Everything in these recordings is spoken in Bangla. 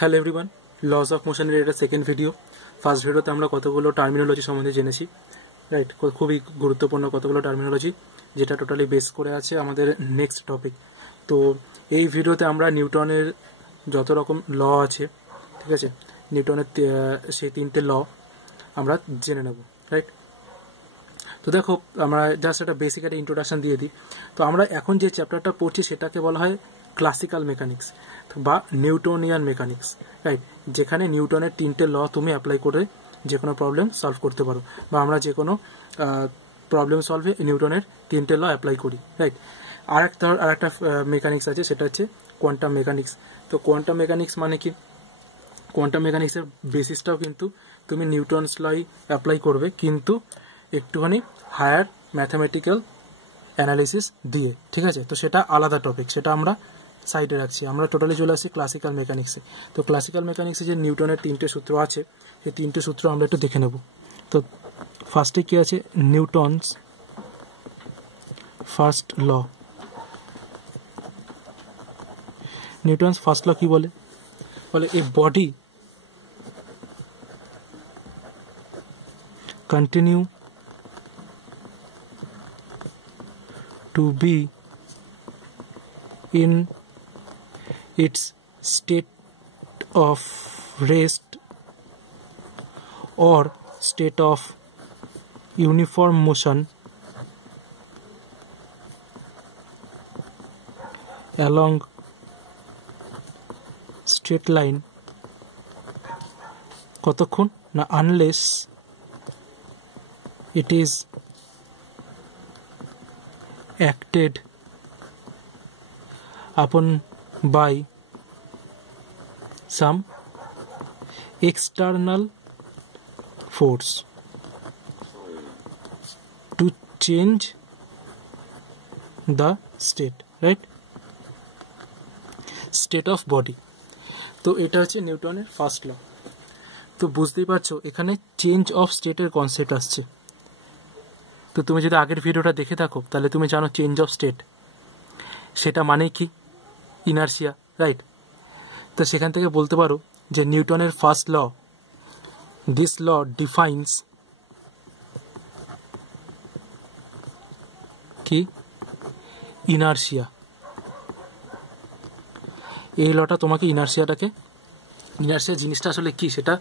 হ্যালো এভরিওয়ান, লস অফ মোশনের এটা সেকেন্ড ভিডিও। ফার্স্ট ভিডিওতে আমরা কতগুলো টার্মিনোলজি সম্বন্ধে জেনেছি, রাইট? খুবই গুরুত্বপূর্ণ কতগুলো টার্মিনোলজি, যেটা টোটালি বেস করে আছে আমাদের নেক্সট টপিক। তো এই ভিডিওতে আমরা নিউটনের যত রকম ল আছে, ঠিক আছে, নিউটনের সেই তিনটে ল আমরা জেনে নেব, রাইট? তো দেখো, আমরা জাস্ট একটা বেসিক একটা ইন্ট্রোডাকশন দিয়ে দিই। তো আমরা এখন যে চ্যাপ্টারটা পড়ছি সেটাকে বলা হয় ক্লাসিক্যাল মেকানিক্স বা নিউটনিয়ান মেকানিক্স, রাইট? যেখানে নিউটনের তিনটে ল তুমি অ্যাপ্লাই করে যে কোনো প্রবলেম সলভ করতে পারো, বা আমরা যে কোনো প্রবলেম সলভে নিউটনের তিনটে ল অ্যাপ্লাই করি, রাইট? আর একটা মেকানিক্স আছে, সেটা হচ্ছে কোয়ান্টাম মেকানিক্স। তো কোয়ান্টাম মেকানিক্স মানে কি? কোয়ান্টাম মেকানিক্সের বেসিসটাও কিন্তু তুমি নিউটনস লাই অ্যাপ্লাই করবে, কিন্তু একটুখানি হায়ার ম্যাথামেটিক্যাল অ্যানালিসিস দিয়ে, ঠিক আছে? তো সেটা আলাদা টপিক, সেটা আমরা সাইডে রাখছি। আমরা টোটালি চলে আসছি ক্লাসিক্যাল মেকানিক্সে। তো ক্লাসিক্যাল মেকানিক্সে যে নিউটনের তিনটে সূত্র আছে, সেই তিনটে সূত্র আমরা একটু দেখে নেব। তো ফার্স্টে কি আছে? Newton's first law. Newton's first law কি বলে? A body continue to be in its state of rest or state of uniform motion along straight line কতক্ষণ না, unless it is acted upon by some external force to change the state, right? State of body. তো এটা হচ্ছে নিউটনের ফার্স্ট ল। তো বুঝতেই পারছো এখানে চেঞ্জ অফ স্টেটের কনসেপ্ট আসছে। তো তুমি যদি আগের ভিডিওটা দেখে থাকো তাহলে তুমি জানো চেঞ্জ অফ স্টেট সেটা মানে কি? Inertia, right? তো সেখান থেকে বলতে পারো যে নিউটনের first law, this law defines কি? ইনার্সিয়া। এই লটা তোমাকে ইনার্সিয়া জিনিসটা আসলে কি সেটা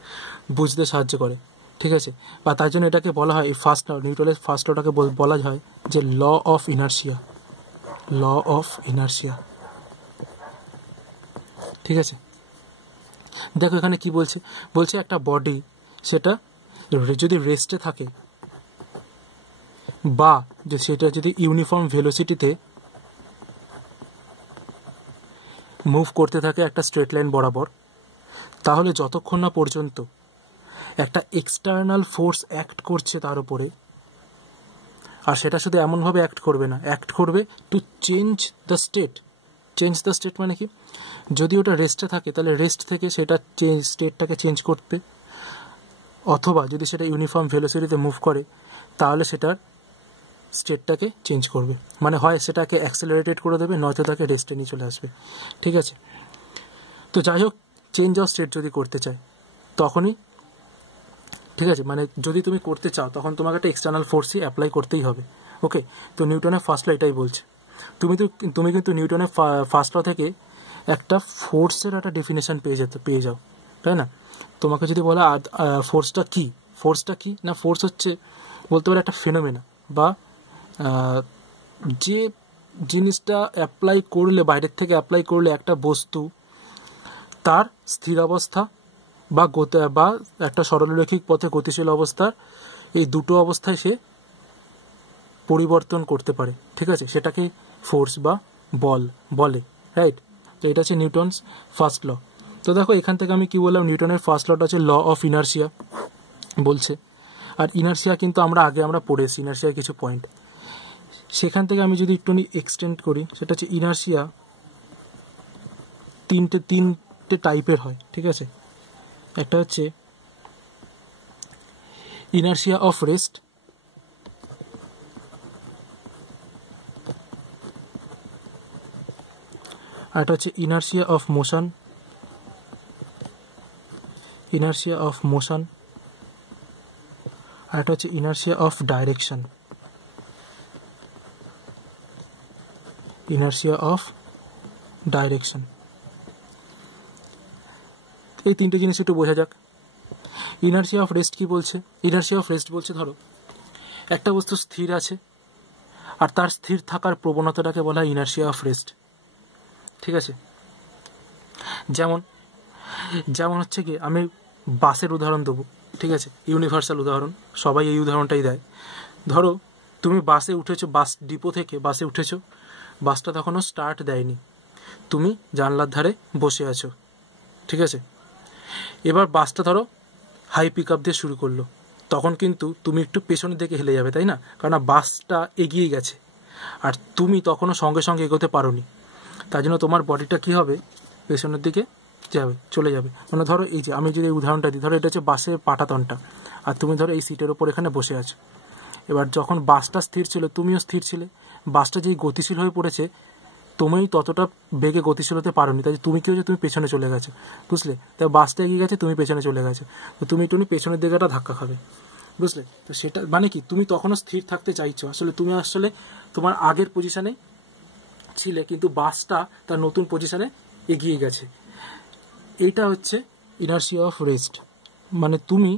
বুঝতে সাহায্য করে, ঠিক আছে? বা তার জন্য এটাকে বলা হয়, এই ফার্স্ট ল, নিউটনের ফার্স্ট লটাকে বলা হয় যে law of inertia, law of inertia, ঠিক আছে? দেখো এখানে কি বলছে, বলছে একটা বডি সেটা যদি রেস্টে থাকে বা যে সেটা যদি ইউনিফর্ম ভেলোসিটিতে মুভ করতে থাকে একটা স্ট্রেট লাইন বরাবর, তাহলে যতক্ষণ না পর্যন্ত একটা এক্সটার্নাল ফোর্স অ্যাক্ট করছে তার উপরে, আর সেটা শুধু এমনভাবে অ্যাক্ট করবে না, অ্যাক্ট করবে to change the state. Change the state মানে কি? যদি ওটা রেস্টে থাকে তাহলে রেস্ট থেকে সেটা স্টেটটাকে চেঞ্জ করতে, অথবা যদি সেটা ইউনিফর্ম ভেলোসিটিতে মুভ করে তাহলে সেটার স্টেটটাকে চেঞ্জ করবে। মানে হয় সেটাকে অ্যাক্সেলারেটেড করে দেবে, নয়তো তাকে রেস্টে নিয়ে চলে আসবে, ঠিক আছে? তো যাই হোক, চেঞ্জ অফ স্টেট যদি করতে চায় তখনই, ঠিক আছে, মানে যদি তুমি করতে চাও তখন তোমাকে একটা এক্সটার্নাল ফোর্সই অ্যাপ্লাই করতেই হবে, ওকে? তো নিউটনের ফার্স্ট ল এটাই বলছে। তুমি কিন্তু নিউটনের ফার্স্ট ল থেকে একটা ফোর্সের একটা ডেফিনেশন পেয়ে যাও, তাই না? তোমাকে যদি বলা ফোর্সটা কি না, ফোর্স হচ্ছে বলতে পারে একটা ফেনোমেনা, বা যে জিনিসটা অ্যাপ্লাই করলে, বাইরের থেকে অ্যাপ্লাই করলে একটা বস্তু তার স্থির অবস্থা বা একটা সরলরৈখিক পথে গতিশীল অবস্থার, এই দুটো অবস্থায় সে পরিবর্তন করতে পারে, ঠিক আছে? সেটাকে ফোর্স বা বল বলে, রাইট? তো এটা হচ্ছে নিউটনস ফার্স্ট ল। তো দেখো এখান থেকে আমি কি বললাম, নিউটনের ফার্স্ট লটা হচ্ছে ল অফ ইনার্সিয়া বলছে। আর ইনার্সিয়া কিন্তু আমরা পড়েছি, ইনার্সিয়ার কিছু পয়েন্ট। সেখান থেকে আমি যদি একটু এক্সটেন্ড করি, সেটা হচ্ছে ইনার্সিয়া তিনটে টাইপের হয়, ঠিক আছে? একটা হচ্ছে ইনার্সিয়া অফ রেস্ট, আর এটা হচ্ছে inertia of motion, inertia of motion, আর একটা হচ্ছে inertia of direction. Inertia of direction, এই তিনটে জিনিস একটু বোঝা যাক। ইনার্শিয়া অফ রেস্ট কি বলছে? ইনার্শিয়া অফ রেস্ট বলছে ধরো একটা বস্তু স্থির আছে আর তার স্থির থাকার প্রবণতাটাকে বলা হয় ইনার্শিয়া অফ রেস্ট। ঠিক আছে, যেমন যেমন হচ্ছে কি, আমি বাসের উদাহরণ দেবো। ঠিক আছে, ইউনিভার্সাল উদাহরণ, সবাই এই উদাহরণটাই দেয়। ধরো তুমি বাসে উঠেছো, বাস ডিপো থেকে বাসে উঠেছো, বাসটা তখনও স্টার্ট দেয়নি, তুমি জানলার ধারে বসে আছো। ঠিক আছে, এবার বাসটা ধরো হাই পিক আপ দিয়ে শুরু করলো, তখন কিন্তু তুমি একটু পেছনের দিকে হেলে যাবে, তাই না? কারণ বাসটা এগিয়ে গেছে আর তুমি তখনও সঙ্গে সঙ্গে এগোতে পারোনি, তার জন্য তোমার বডিটা কী হবে, পেছনের দিকে যাবে, চলে যাবে। মানে ধরো এই যে আমি যদি এই উদাহরণটা দিই, ধরো এটা হচ্ছে বাসের পাটাতনটা, আর তুমি ধরো এই সিটের ওপর এখানে বসে আছো। এবার যখন বাসটা স্থির ছিল, তুমিও স্থির ছিলে, বাসটা যেই গতিশীল হয়ে পড়েছে, তুমি ততটা বেগে গতিশীল হতে পারোনি, তাই তুমি কী হচ্ছে, তুমি পেছনে চলে গেছো, বুঝলে? তাই বাসটা এগিয়ে গেছে, তুমি পেছনে চলে গেছো, তো তুমি একটু পেছনের দিকে একটা ধাক্কা খাবে, বুঝলে? তো সেটা মানে কি, তুমি তখনও স্থির থাকতে চাইছো, আসলে তুমি আসলে তোমার আগের পজিশনে ছিলে, কিন্তু বাসটা তার নতুন পজিশনে এগিয়ে গেছে। এইটা হচ্ছে ইনার্শিয়া অফ রেস্ট, মানে তুমি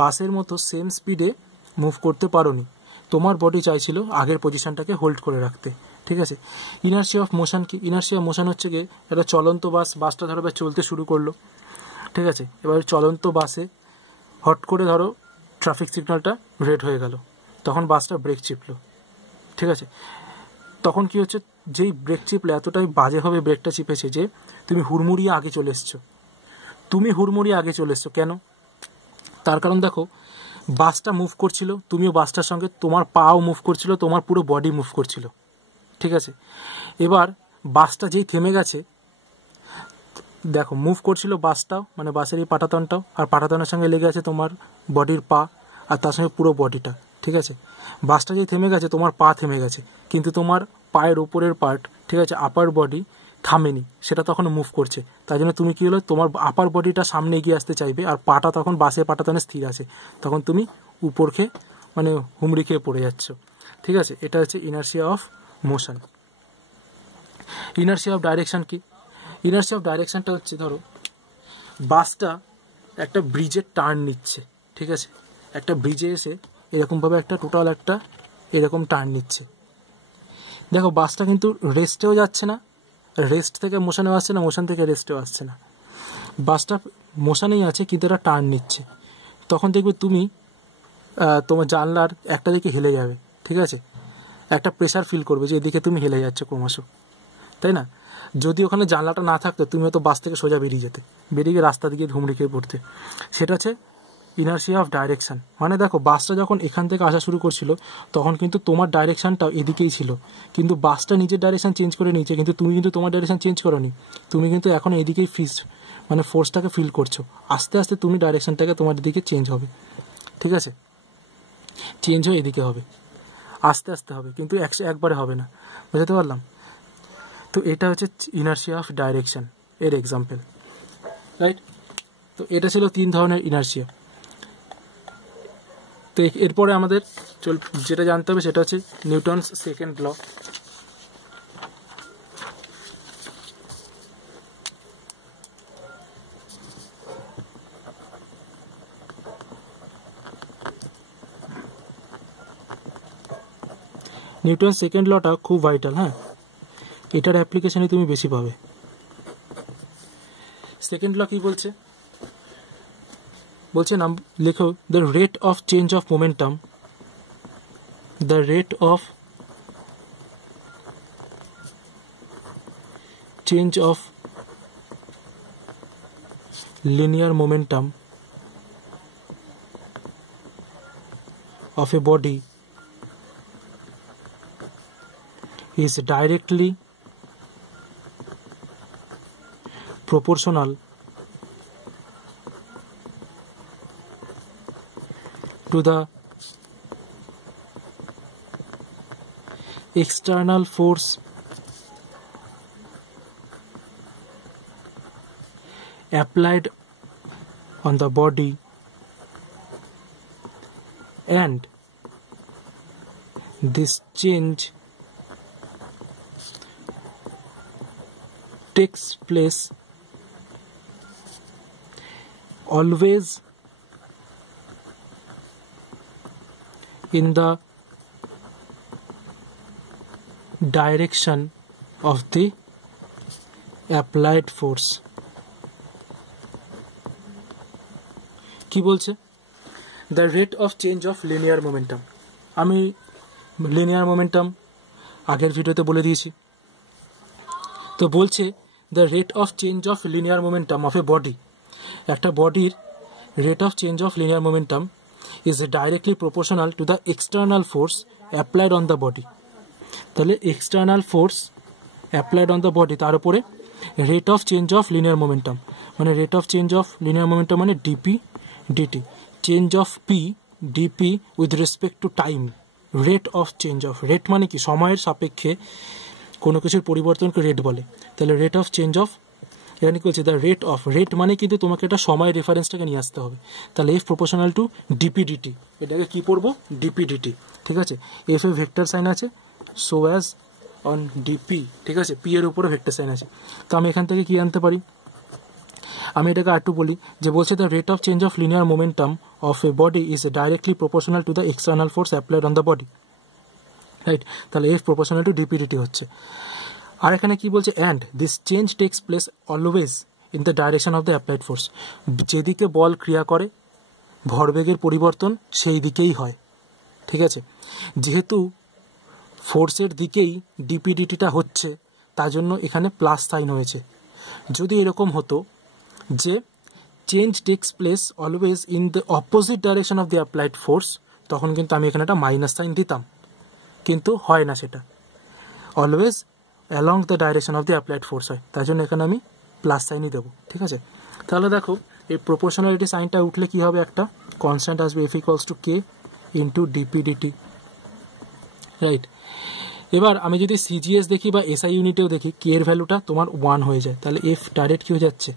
বাসের মতো সেম স্পিডে মুভ করতে পারোনি, তোমার বডি চাইছিল আগের পজিশনটাকে হোল্ড করে রাখতে। ঠিক আছে, ইনার্শিয়া অফ মোশন কি? ইনার্শিয়া অফ মোশন হচ্ছে গিয়ে একটা চলন্ত বাস, বাসটা ধরো এবার চলতে শুরু করলো। ঠিক আছে, এবার চলন্ত বাসে হট করে ধরো ট্রাফিক সিগন্যালটা রেড হয়ে গেল, তখন বাসটা ব্রেক চিপলো। ঠিক আছে, তখন কি হচ্ছে, যেই ব্রেক চিপলে এতটাই বাজেভাবে ব্রেকটা চিপেছে যে তুমি হুড়মুড়িয়ে আগে চলে এসছো। তুমি হুড়মুড়িয়ে আগে চলে এসছো কেন? তার কারণ দেখো, বাসটা মুভ করছিল, তুমিও বাসটার সঙ্গে, তোমার পাও মুভ করছিল, তোমার পুরো বডি মুভ করছিল। ঠিক আছে, এবার বাসটা যেই থেমে গেছে, দেখো মুভ করছিল বাসটাও, মানে বাসের এই পাটাতনটাও, আর পাটাতনের সঙ্গে লেগে আছে তোমার বডির পা, আর তার সঙ্গে পুরো বডিটা। ঠিক আছে, বাসটা যেই থেমে গেছে, তোমার পা থেমে গেছে, কিন্তু তোমার পায়ের উপরের পার্ট, ঠিক আছে, আপার বডি থামেনি, সেটা তখন মুভ করছে। তাই জন্য তুমি কী হলো, তোমার আপার বডিটা সামনে এগিয়ে আসতে চাইবে, আর পাটা তখন বাসের পাটাতনে স্থির আছে, তখন তুমি উপর খেয়ে মানে হুমড়ি খেয়ে পড়ে যাচ্ছ। ঠিক আছে, এটা হচ্ছে inertia of motion. Inertia of direction কি? ইনার্শিয়া অফ ডাইরেকশনটা হচ্ছে, ধরো বাসটা একটা ব্রিজের টার্ন নিচ্ছে। ঠিক আছে, একটা ব্রিজে এসে এরকমভাবে একটা টোটাল একটা এরকম টার্ন নিচ্ছে। দেখো বাসটা কিন্তু রেস্টেও যাচ্ছে না, রেস্ট থেকে মোশনেও আসছে না, মোশন থেকে রেস্টেও আসছে না, বাসটা মোশনেই আছে, কিন্তু এটা টার্ন নিচ্ছে। তখন দেখবে তুমি তোমার জানলার একটা দিকে হেলে যাবে। ঠিক আছে, একটা প্রেশার ফিল করবে যে এদিকে তুমি হেলে যাচ্ছ ক্রমশ, তাই না? যদি ওখানে জানলাটা না থাকতো, তুমি হয়তো বাস থেকে সোজা বেরিয়ে যেতে, বেরিয়ে গিয়ে রাস্তা দিকে হুমড়ি খেয়ে পড়তে। সেটা হচ্ছে ইনার্শিয়া অফ ডাইরেকশন। মানে দেখো বাসটা যখন এখান থেকে আসা শুরু করছিল, তখন কিন্তু তোমার ডাইরেকশনটাও এদিকেই ছিল, কিন্তু বাসটা নিজের ডাইরেকশন চেঞ্জ করে নিয়েছে, কিন্তু তুমি কিন্তু তোমার ডাইরেকশন চেঞ্জ করোনি, তুমি কিন্তু এখন এদিকেই মানে ফোর্সটাকে ফিল করছো। আস্তে আস্তে তুমি ডাইরেকশনটাকে তোমার দিকে চেঞ্জ হবে। ঠিক আছে, চেঞ্জ হয়ে এদিকে হবে, আস্তে আস্তে হবে, কিন্তু একবারে হবে না। বুঝতে পারলাম? তো এটা হচ্ছে ইনার্শিয়া অফ ডাইরেকশন এর এক্সাম্পল, রাইট? তো এটা ছিল 3 ধরনের ইনার্শিয়া। তো এরপরে আমাদের যেটা জানতে হবে সেটা হচ্ছে Newton's second law. Newton second লটা খুব ভাইটাল, হ্যাঁ, এটার অ্যাপ্লিকেশনই তুমি বেশি পাবে। সেকেন্ড ল কি বলছে? বলছে নাম লেখো, the rate of change of momentum, the rate of change of linear momentum of a body is directly proportional to the external force applied on the body and this change takes place always in the direction of the applied force. কি বলছে? The rate of change of linear momentum. আমি লিনিয়ার মোমেন্টাম আগের ভিডিওতে বলে দিয়েছি। তো বলছে the rate of change of linear momentum of a body, একটা বডির rate of change of linear momentum is directly proportional to the external force applied on the body. তাহলে external force applied on the body তার উপরে rate of change of linear momentum, মানে rate of change of linear momentum মানে dp dt, change of p dp with respect to time, rate of change of, rate মানে কি সময়ের সাপেক্ষে কোনো কিছুর পরিবর্তনকে রেট বলে। তাহলে রেট অফ চেঞ্জ অফ, এখানে কি বলছে দ্য রেট অফ, রেট মানে কিন্তু তোমাকে একটা সময় রেফারেন্সটাকে নিয়ে আসতে হবে। তাহলে F proportional to DP dt, এটাকে কি পড়বো? ডিপি ডিটি, ঠিক আছে। এফ এ ভেক্টর সাইন আছে, সো অ্যাজ অন ডিপি, ঠিক আছে, পি এর উপরে ভেক্টর সাইন আছে। তো আমি এখান থেকে কি আনতে পারি? আমি এটাকে আর একটু বলি, যে বলছে the rate of change of linear momentum of a body is directly proportional to the external force applied on the body, right. তাহলে F proportional to DP D T হচ্ছে। আর এখানে কি বলছে? And this change takes place always in the direction of the applied force, যেদিকে বল ক্রিয়া করে ভরবেগের পরিবর্তন সেই দিকেই হয়, ঠিক আছে। যেহেতু ফোর্সের দিকেই ডিপিডিটিটা হচ্ছে, তার জন্য এখানে প্লাস সাইন হয়েছে। যদি এরকম হতো যে change takes place always in the opposite direction of the applied force, তখন কিন্তু আমি এখানে একটা মাইনাস সাইন দিতাম, কিন্তু হয় না সেটা, always along the direction of the applied force হয়, তার জন্য এখানে আমি প্লাস সাইনই দেবো, ঠিক আছে। তাহলে দেখো এই প্রপোর্শনালিটি সাইনটা উঠলে কি হবে? একটা কনস্ট্যান্ট আসবে F equals to k into dp dt, right. এবার আমি যদি সিজিএস দেখি বা এসআই ইউনিটেও দেখি, কে এর ভ্যালুটা তোমার 1 হয়ে যায়, তাহলে এফ ডাইরেক্ট কি হয়ে যাচ্ছে?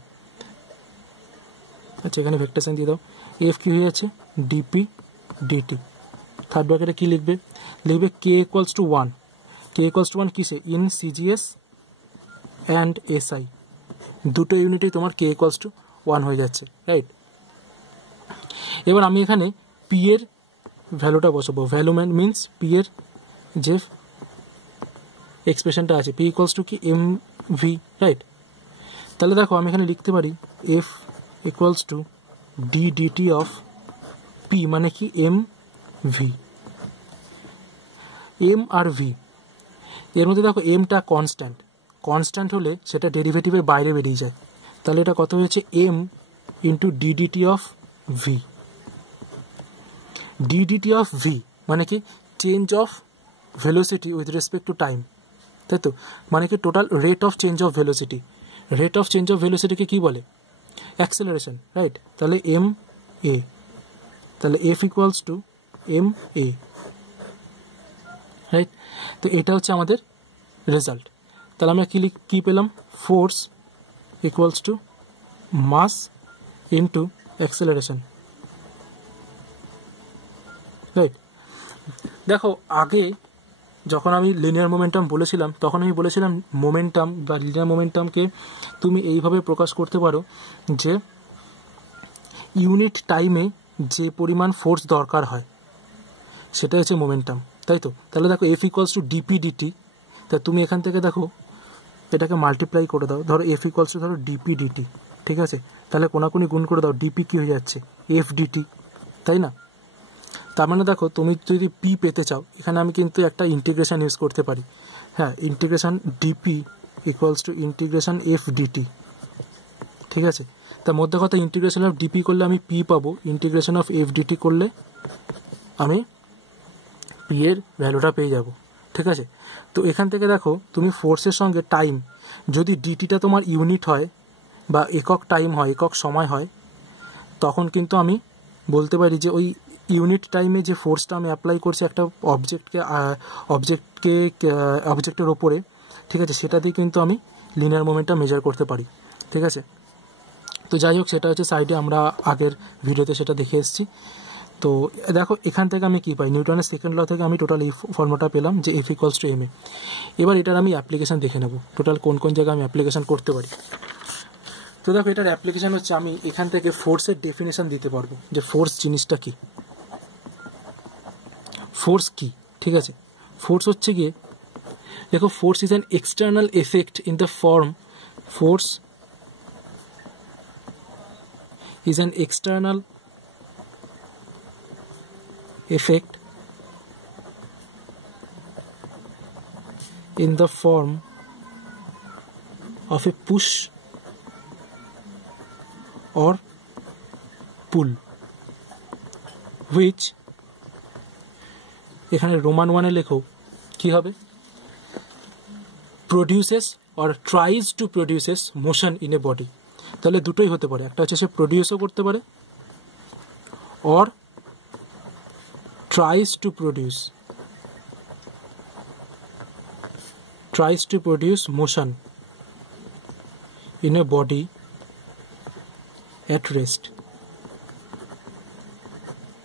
আচ্ছা, এখানে ভেক্টর সাইন দিয়ে দাও, এফ কি হয়ে যাচ্ছে? DP DT. থার্ড ব্র্যাকেটে কি লিখবে? লিখবে K equals to 1, K equals to 1 কিসে? ইন সিজিএস অ্যান্ড এসআই, দুটো ইউনিটেই তোমার কে ইকুয়ালস টু 1 হয়ে যাচ্ছে, রাইট। এবার আমি এখানে পি এর ভ্যালুটা বসাবো, ভ্যালু মিনস পি এর যে এক্সপ্রেশনটা আছে, পি ইকুয়ালস টু কি? M v, right. তাহলে দেখো আমি এখানে লিখতে পারি F equals to d dt of p, মানে কি? এম ভি, এম আর ভি এর মধ্যে দেখো এমটা কনস্ট্যান্ট, কনস্ট্যান্ট হলে সেটা ডেরিভেটিভের বাইরে বেরিয়ে যায়। তাহলে এটা কত হয়েছে? M into DDT of V, DDT of V মানে কি? Change of velocity with respect to time, তাই তো, মানে কি total rate of change of velocity. Rate of change of ভেলোসিটিকে কি বলে? Acceleration, right. তাহলে এম এ, তাহলে F equals to M A, right. তো এটা হচ্ছে আমাদের রেজাল্ট। তাহলে আমরা কি পেলাম? Force equals to mass into acceleration, right. দেখো আগে যখন আমি লিনিয়ার মোমেন্টাম বলেছিলাম, তখন আমি বলেছিলাম মোমেন্টাম বা লিনিয়ার মোমেন্টামকে তুমি এইভাবে প্রকাশ করতে পারো যে ইউনিট টাইমে যে পরিমাণ ফোর্স দরকার হয় সেটা হচ্ছে মোমেন্টাম, তাই তো। তাহলে দেখো F equals to DP dt, তা তুমি এখান থেকে দেখো এটাকে মাল্টিপ্লাই করে দাও, ধরো এফ ইকুয়ালস টু ধরো ডিপি ডিটি, ঠিক আছে। তাহলে কোনাকুনি গুণ করে দাও, ডিপি কি হয়ে যাচ্ছে? এফ ডিটি, তাই না? তার মানে দেখো তুমি যদি পি পেতে চাও, এখানে আমি কিন্তু একটা ইন্টিগ্রেশন ইউজ করতে পারি, হ্যাঁ, integration dp equals to integration F dt, ঠিক আছে। তার মধ্যে কথা ইন্টিগ্রেশন অফ ডিপি করলে আমি পি পাবো, ইন্টিগ্রেশন অফ এফ ডিটি করলে আমি পি এর ভ্যালুটা পেয়ে যাব, ঠিক আছে। তো এখান থেকে দেখো তুমি ফোর্সের সঙ্গে টাইম, যদি ডিটিটা তোমার ইউনিট হয় বা একক টাইম হয়, একক সময় হয়, তখন কিন্তু আমি বলতে পারি যে ওই ইউনিট টাইমে যে ফোর্সটা আমি অ্যাপ্লাই করছি একটা অবজেক্টের ওপরে, ঠিক আছে, সেটা দিয়ে কিন্তু আমি লিনিয়ার মোমেন্টটা মেজার করতে পারি, ঠিক আছে। তো যাই হোক, সেটা হচ্ছে সাইডে, আমরা আগের ভিডিওতে সেটা দেখে এসেছি। তো দেখো এখান থেকে আমি কী পাই, নিউটনের সেকেন্ড ল থেকে আমি টোটাল এই ফর্মুলাটা পেলাম যে F = ma। এবার এটার আমি অ্যাপ্লিকেশান দেখে নেব, টোটাল কোন কোন জায়গায় আমি অ্যাপ্লিকেশান করতে পারি। তো দেখো এটার অ্যাপ্লিকেশান হচ্ছে, আমি এখান থেকে ফোর্সের ডেফিনেশন দিতে পারবো যে ফোর্স জিনিসটা কী, ফোর্স কী, ঠিক আছে। ফোর্স হচ্ছে গিয়ে, দেখো force is an external effect in the form, force is an external effect in the form of a push or pull, which এখানে রোমান 1 এ লেখো কি হবে, produces or tries to produces motion in a body। তাহলে দুটোই হতে পারে, একটা হচ্ছে সে প্রডিউসও করতে পারে, or tries to produce motion in a body at rest,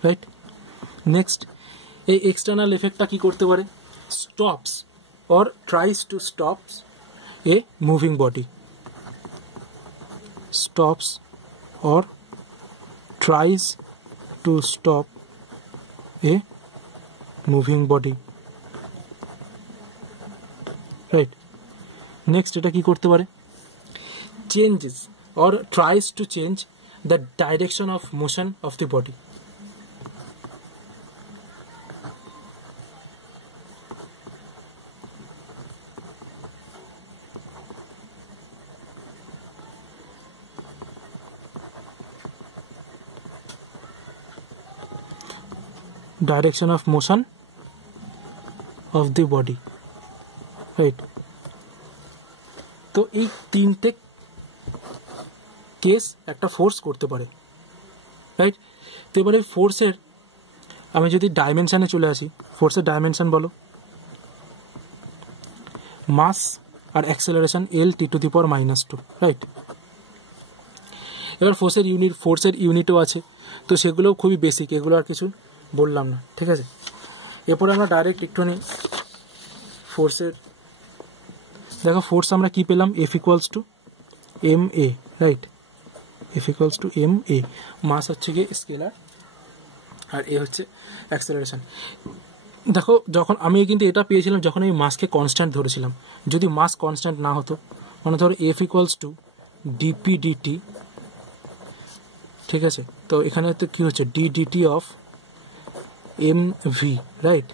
right. Next, এই এক্সটার্নাল এফেক্টটা কি করতে পারে, stops or tries to stops A moving body, stops or tries to stop a moving body, right। next এটা কি করতে পারে, changes or tries to change the direction of motion of the body, direction of motion of the body, right। তো এই তিনটে কেস একটা ফোর্স করতে পারে, রাইট। তো এবার এই ফোর্সের আমি যদি ডাইমেনশানে চলে আসি, ফোর্সের ডাইমেনশান বলো, মাস আর অ্যাক্সেলারেশন L(t⁻²), রাইট। এবার ফোর্সের ইউনিটও আছে, তো সেগুলোও খুবই বেসিক, এগুলো আর কিছু বললাম না, ঠিক আছে। এরপরে আমরা ডাইরেক্ট একটুখানি ফোর্সের, দেখো ফোর্স আমরা কি পেলাম, F = ma, right. F = ma, মাস হচ্ছে গিয়ে স্কেলার আর এ হচ্ছে অ্যাক্সেলারেশন। দেখো যখন আমি কিন্তু এটা পেয়েছিলাম যখন আমি মাসকে কনস্ট্যান্ট ধরেছিলাম, যদি মাস কনস্ট্যান্ট না হতো, মানে ধরো F = dp/dt, ঠিক আছে। তো এখানে তো কী হচ্ছে, d/dt অফ mv, রাইট।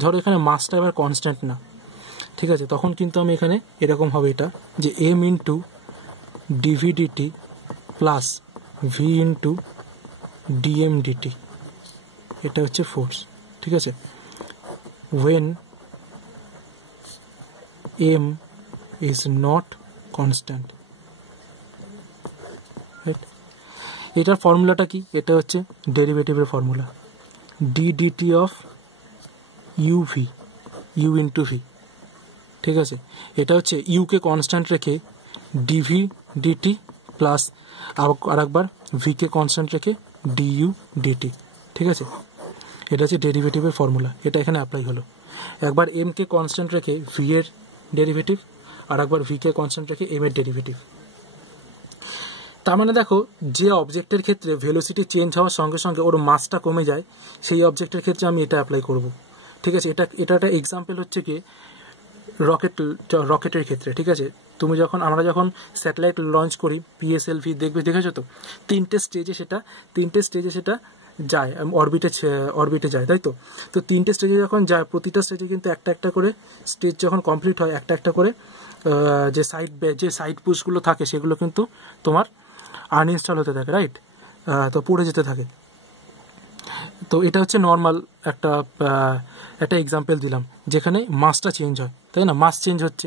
ধরো এখানে মাসটা এবার কনস্ট্যান্ট না, ঠিক আছে, তখন কিন্তু আমি এখানে এরকম হবে এটা যে m × dv/dt plus v × dm/dt, এটা হচ্ছে ফোর্স, ঠিক আছে। when m is not constant, right. এটার ফর্মুলাটা কি, এটা হচ্ছে ডেরিভেটিভের formula, d/dt of uv, u × v, ঠিক আছে। এটা হচ্ছে ইউকে কনস্ট্যান্ট রেখে dv/dt প্লাস আর একবার ভিকে কনস্ট্যান্ট রেখে du/dt, ঠিক আছে। এটা হচ্ছে ডেরিভেটিভের ফর্মুলা, এটা এখানে অ্যাপ্লাই হলো। একবার এমকে কনস্ট্যান্ট রেখে ভি এর ডেরিভেটিভ, আর একবার ভিকে কনস্ট্যান্ট রেখে এম এর ডেরিভেটিভ। তার মানে দেখো, যে অবজেক্টের ক্ষেত্রে ভেলোসিটি চেঞ্জ হওয়ার সঙ্গে সঙ্গে ওর মাসটা কমে যায়, সেই অবজেক্টের ক্ষেত্রে আমি এটা অ্যাপ্লাই করব, ঠিক আছে। এটা একটা এক্সাম্পল হচ্ছে কি রকেটের ক্ষেত্রে, ঠিক আছে। আমরা যখন স্যাটেলাইট লঞ্চ করি, PSLV দেখেছো তো, তিনটে স্টেজে সেটা যায়, অরবিটে যায়, তাই তো। তো তিনটে স্টেজে যখন যায়, প্রতিটা স্টেজে কিন্তু একটা একটা করে স্টেজ যখন কমপ্লিট হয়, একটা একটা করে যে সাইড পুশগুলো থাকে সেগুলো কিন্তু তোমার আনইনস্টল হতে থাকে, রাইট। তো পড়ে যেতে থাকে। তো এটা হচ্ছে নর্মাল একটা এক্সাম্পল দিলাম যেখানে মাসটা চেঞ্জ হয়, তাই না। মাস চেঞ্জ হচ্ছে,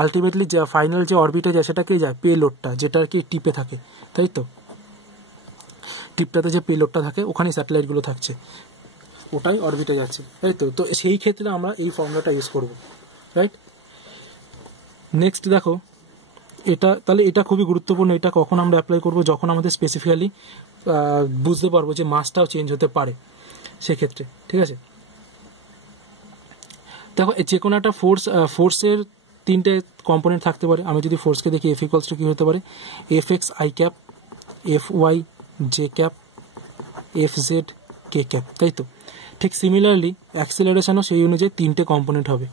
আলটিমেটলি যে ফাইনাল যে অরবিটে যায় সেটাকেই যায় পেলোডটা, যেটা আর কি টিপে থাকে, তাই তো। টিপটাতে যে পেলোডটা থাকে ওখানেই স্যাটেলাইটগুলো থাকছে, ওটাই অরবিটে যাচ্ছে, তাই তো। তো সেই ক্ষেত্রে আমরা এই ফর্মুলাটা ইউজ করব, রাইট। নেক্সট দেখো, এটা তাহলে এটা খুবই গুরুত্বপূর্ণ। এটা কখন আমরা অ্যাপ্লাই করব, যখন আমাদের স্পেসিফিক্যালি বুঝতে পারবো যে মাসটাও চেঞ্জ হতে পারে সেক্ষেত্রে, ঠিক আছে। দেখো যে কোনো একটা ফোর্সের তিনটে কম্পোনেন্ট থাকতে পারে। আমি যদি ফোর্সকে দেখি, এফ ইকুয়ালস টু কী হতে পারে, F x I cap, F y J cap, F z K cap, তাই তো। ঠিক সিমিলারলি অ্যাক্সিলারেশনও সেই অনুযায়ী তিনটে কম্পোনেন্ট হবে।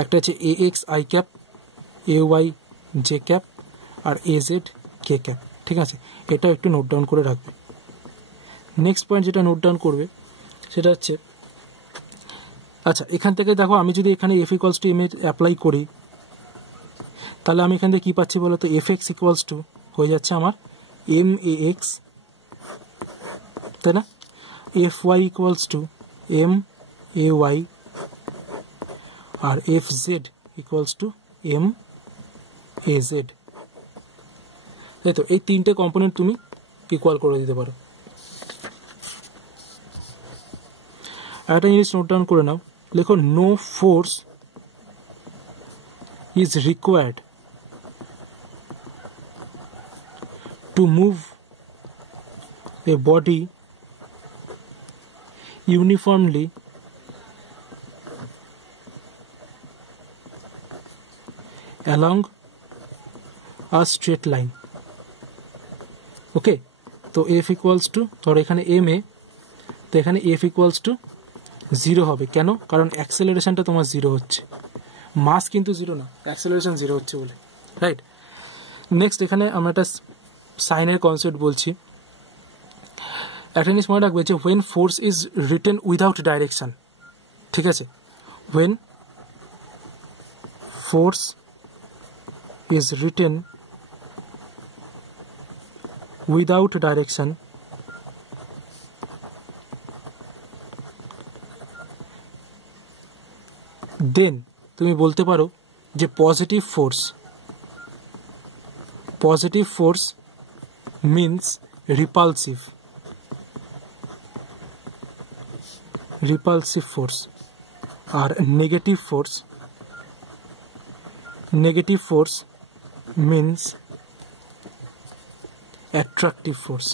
একটা হচ্ছে A X I cap, A Y J cap আর এ জেড কে ক্যাপ, ঠিক আছে। এটাও একটু নোট ডাউন করে রাখবে। নেক্সট পয়েন্ট যেটা নোট ডাউন করবে সেটা হচ্ছে, আচ্ছা এখান থেকে দেখো আমি যদি এখানে F equals to M a apply করি, তাহলে আমি এখান থেকে কী পাচ্ছি বলো তো, এফ এক্স ইকুয়ালস টু হয়ে যাচ্ছে আমার এম এ এক্স, তাই না। F y equals to M a y আর F z equals to M a z, তাই তো। এই তিনটে কম্পোনেন্ট তুমি ইকুয়াল করে দিতে পারো। একটা জিনিস নোট ডাউন করে নাও, লেখো no force is required to move a body uniformly along a straight line, okay. তো এফ ইকুয়ালস টু, ধরো এখানে এম এ, তো এখানে এফ ইকুয়ালস টু 0 হবে। কেন? কারণ অ্যাক্সেলারেশনটা তোমার 0 হচ্ছে, মাস কিন্তু 0 না, অ্যাক্সেলারেশন 0 হচ্ছে বলে, রাইট। নেক্সট এখানে আমরা একটা সাইনের কনসেপ্ট বলছি। একটা জিনিস মনে রাখবে যে when force is written without direction, ঠিক আছে, when force is written without direction, then তুমি বলতে পারো যে positive force means repulsive force, আর negative force means attractive force,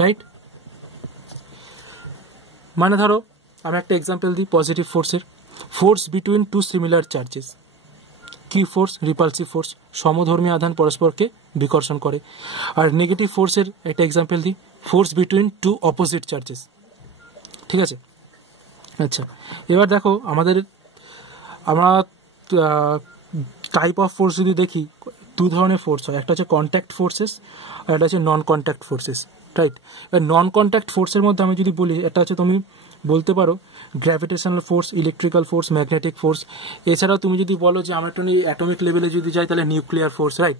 right? মানে ধরো আমি একটা এক্সাম্পল দিই পজিটিভ ফোর্সের। Force between two similar charges, কি ফোর্স? রিপালসিভ ফোর্স, সমধর্মী আধান পরস্পরকে বিকর্ষণ করে। আর নেগেটিভ ফোর্সের একটা এক্সাম্পল দিই, force between two opposite charges, ঠিক আছে। আচ্ছা এবার দেখো আমরা টাইপ অফ ফোর্স যদি দেখি, দু ধরনের ফোর্স হয়, একটা হচ্ছে কন্ট্যাক্ট ফোর্সেস আর একটা হচ্ছে নন কন্ট্যাক্ট ফোর্সেস, রাইট। এবার নন কন্ট্যাক্ট ফোর্সের মধ্যে আমি যদি বলি, এটা হচ্ছে তুমি বলতে পারো gravitational force, electrical force, magnetic force. এছাড়াও তুমি যদি বলো যে আমরা একটু অ্যাটমিক লেভেলে যদি যাই তাহলে নিউক্লিয়ার ফোর্স, রাইট।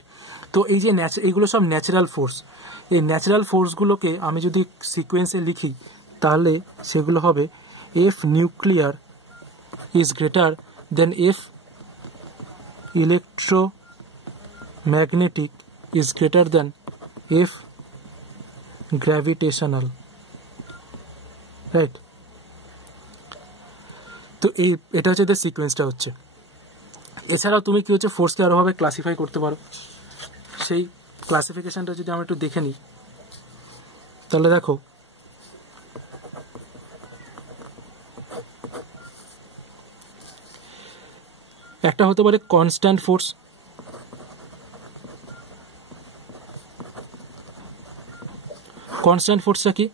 তো এই যে এইগুলো সব ন্যাচারাল ফোর্স। এই ন্যাচারাল ফোর্সগুলোকে আমি যদি সিকোয়েন্সে লিখি তাহলে সেগুলো হবে F nuclear is greater than F electromagnetic is greater than F gravitational, right? তো এটা হচ্ছে এদের সিকোয়েন্সটা হচ্ছে। এছাড়াও তুমি কি হচ্ছে ফোর্সকে আরোভাবে ক্লাসিফাই করতে পারো। সেই ক্লাসিফিকেশনটা যদি আমরা একটু দেখে নিই তাহলে দেখো একটা হতে পারে কনস্ট্যান্ট ফোর্স, কনস্ট্যান্ট ফোর্সটা কি?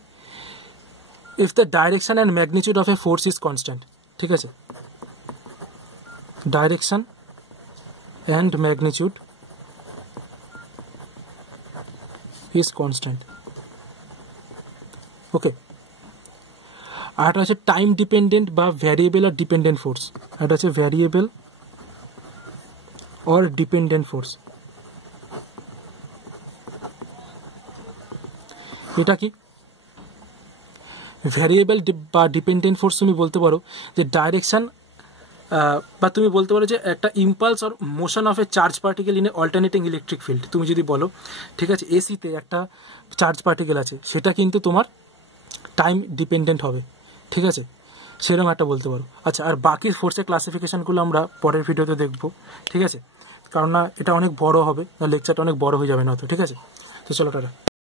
If the direction and magnitude of a force is constant, ঠিক আছে, direction and magnitude is constant, okay. আর একটা হচ্ছে টাইম ডিপেন্ডেন্ট বা ভ্যারিয়েবল আর ডিপেন্ডেন্ট ফোর্স। একটা হচ্ছে ভ্যারিয়েবল or dependent force, এটা কি? ভ্যারিয়েবল বা ডিপেন্ডেন্ট ফোর্স তুমি বলতে পারো যে ডাইরেকশন, বা তুমি বলতে পারো যে একটা impulse or motion of A charge particle in a alternating electric field. তুমি যদি বলো, ঠিক আছে, এসিতে একটা চার্জ পার্টিকেল আছে, সেটা কিন্তু তোমার টাইম ডিপেন্ডেন্ট হবে, ঠিক আছে। সেরকম একটা বলতে পারো। আচ্ছা, আর বাকি ফোর্সের ক্লাসিফিকেশানগুলো আমরা পরের ভিডিওতে দেখবো, ঠিক আছে? কারণ না এটা অনেক বড় হবে, লেকচারটা অনেক বড় হয়ে যাবে না তো, ঠিক আছে? তো চলো টাটা।